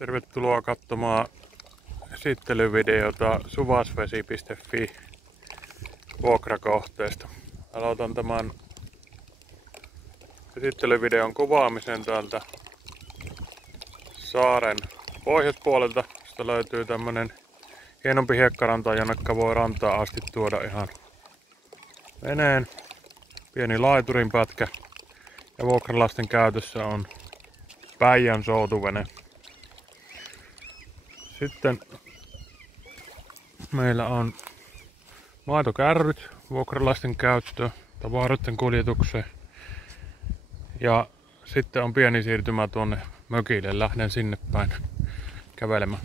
Tervetuloa katsomaan esittelyvideota suvasvesi.fi vuokrakohteesta. Aloitan tämän esittelyvideon kuvaamisen täältä saaren pohjoispuolelta. Sitä löytyy tämmönen hienompi hiekkaranta, jonnekka voi rantaa asti tuoda ihan veneen. Pieni laiturin pätkä. Ja vuokralaisten käytössä on Päijän soutuvene. Sitten meillä on maitokärryt vuokralaisten käyttöön, tavaroiden kuljetukseen. Ja sitten on pieni siirtymä tuonne mökille, lähden sinne päin kävelemään.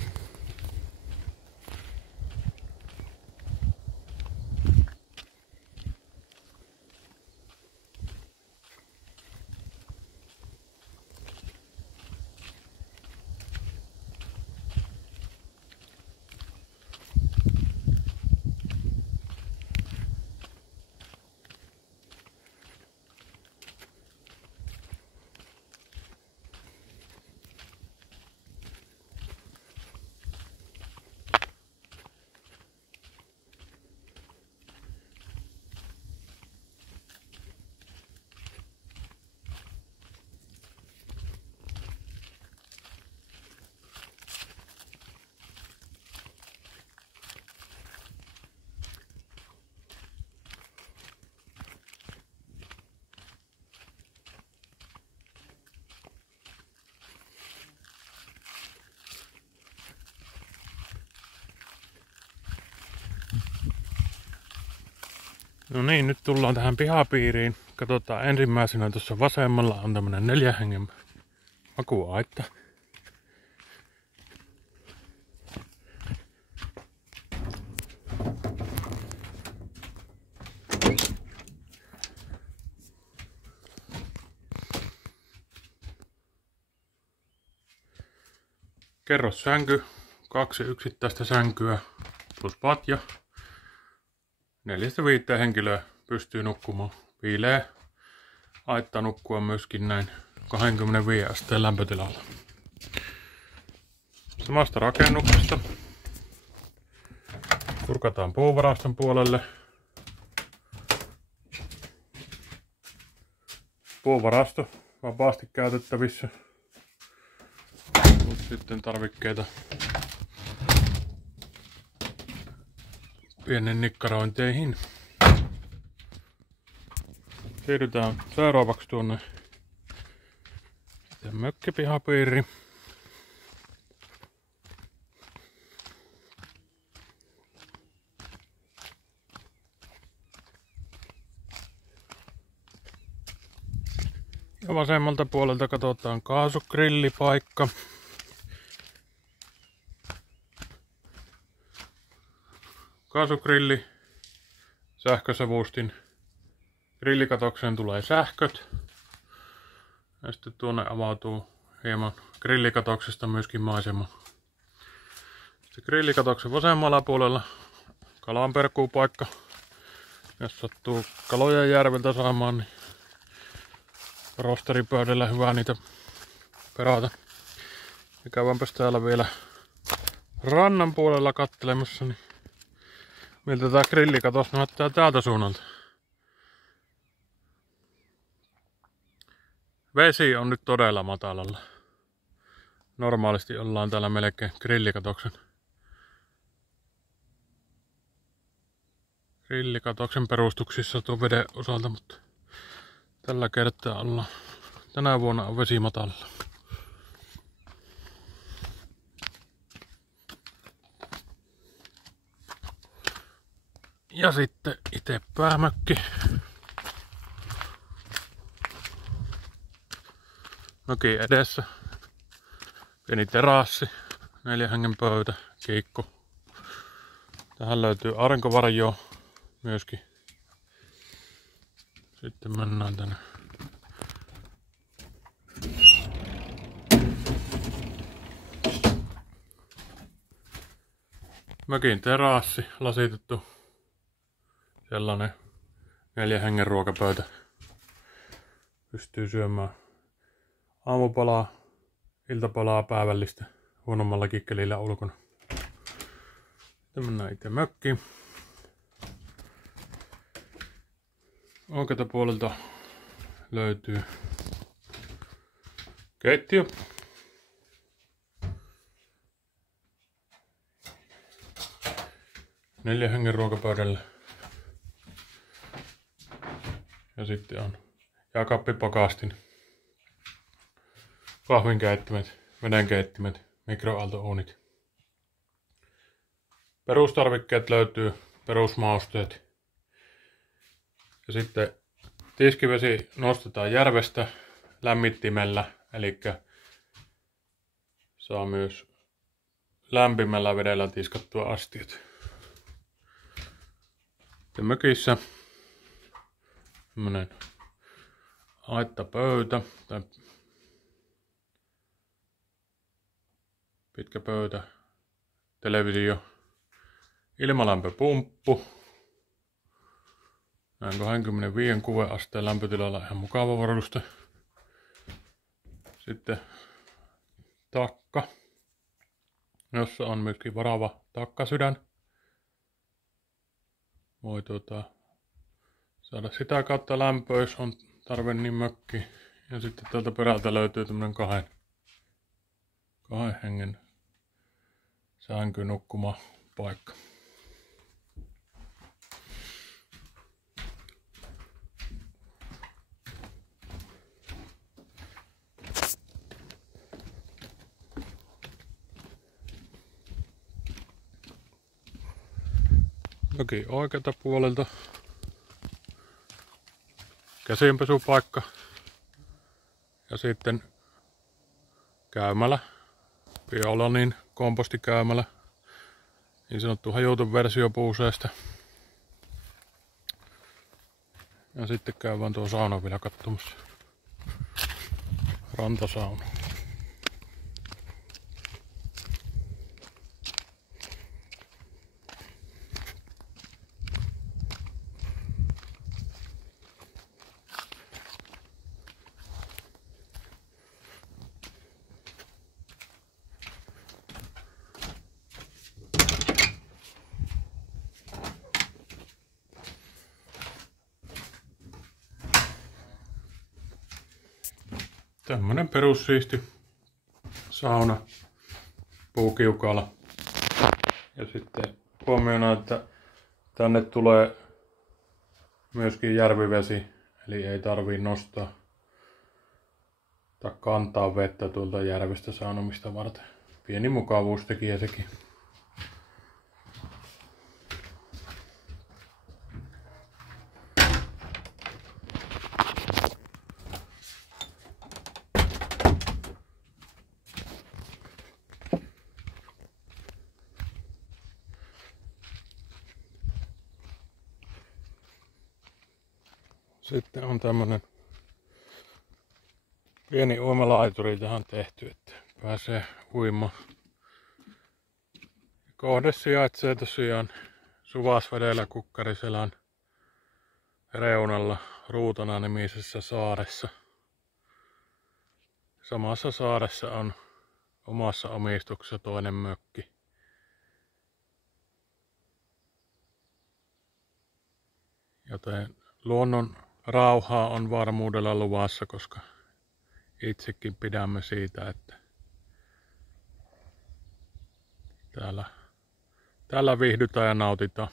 No niin, nyt tullaan tähän pihapiiriin. Katsotaan ensimmäisenä tuossa vasemmalla on tämmönen 4 hengen makuaitta. Kerrossänky, 2 yksittäistä sänkyä plus patja. 4-5 henkilöä pystyy nukkumaan. Viileä aitta nukkua myöskin näin 25 asteen lämpötilalla. Samasta rakennuksesta kurkataan puuvaraston puolelle. Puuvarasto vapaasti käytettävissä. Sitten tarvikkeita pienen nikkarointeihin. Siirrytään seuraavaksi tuonne mökkipihapiiriin. Ja vasemmalta puolelta katsotaan kaasugrillipaikka. Kaasugrilli, sähkösavustin, grillikatokseen tulee sähköt. Ja sitten tuonne avautuu hieman grillikatoksesta myöskin maisema. Sitten grillikatoksen vasemmalla puolella kalanperkuupaikka. Jos sattuu kaloja järveltä saamaan, niin rosteripöydällä hyvä niitä perata. Ja käydäänpäs täällä vielä rannan puolella kattelemassa, niin miltä tää grillikatos näyttää täältä suunnalta. Vesi on nyt todella matalalla. Normaalisti ollaan täällä melkein grillikatoksen perustuksissa tuon veden osalta, mutta tällä kertaa ollaan. Tänä vuonna on vesi matalalla. Ja sitten itse päämökki. Mökin edessä. Pieni terassi. 4 hengen pöytä. Kiikku. Tähän löytyy aurinkovarjoa myöskin. Sitten mennään tänne. Mökin terassi. Lasitettu. Sellainen 4 hengen ruokapöytä. Pystyy syömään aamupalaa, iltapalaa, päivällistä, huonommallakin kelillä ulkona. Sitten mennään itse mökkiin. Oikealta puolelta löytyy keittiö. Neljä hengen ruokapöydällä. Ja sitten on jääkaappipakastin, kahvinkeittimet, vedenkeittimet, mikroaaltouunit. Perustarvikkeet löytyy, perusmausteet. Ja sitten tiskivesi nostetaan järvestä lämmittimellä, eli saa myös lämpimällä vedellä tiskattua astiat. Sitten mökissä tämmönen aittapöytä tai pitkä pöytä, televisio, ilmalämpöpumppu. Näin 25 kuveasteen lämpötilalla ihan mukava varuste. Sitten takka, jossa on myöskin varava takkasydän. Voi saada sitä kautta lämpöä, jos on tarve niin mökki. Ja sitten tältä perältä löytyy tämmönen kahden hengen sänkynukkuma paikka. Mökin oikealta puolelta käsienpesupaikka ja sitten käymälä, Biolanin kompostikäymälä, niin sanottu hajuton versio puuseesta. Ja sitten käydään tuo sauna vielä katsomassa, rantasauna. Tämmönen perussiisti sauna puukiukaalla. Ja sitten huomiona, että tänne tulee myöskin järvivesi, eli ei tarvii nostaa tai kantaa vettä tuolta järvestä saunomista varten. Pieni mukavuustekijä sekin. Sitten on tämmönen pieni uimalaituri tähän tehty, että pääsee uimaan. Kohde sijaitsee tosiaan Suvasvedellä Kukkariselän reunalla Ruutana nimisessä saaressa. Samassa saaressa on omassa omistuksessa toinen mökki. Joten luonnon rauhaa on varmuudella luvassa, koska itsekin pidämme siitä, että täällä viihdytään ja nautitaan.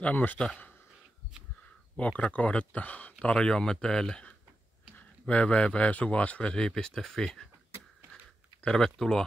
Tämmöistä vuokrakohdetta tarjoamme teille www.suvasvesi.fi. Tervetuloa!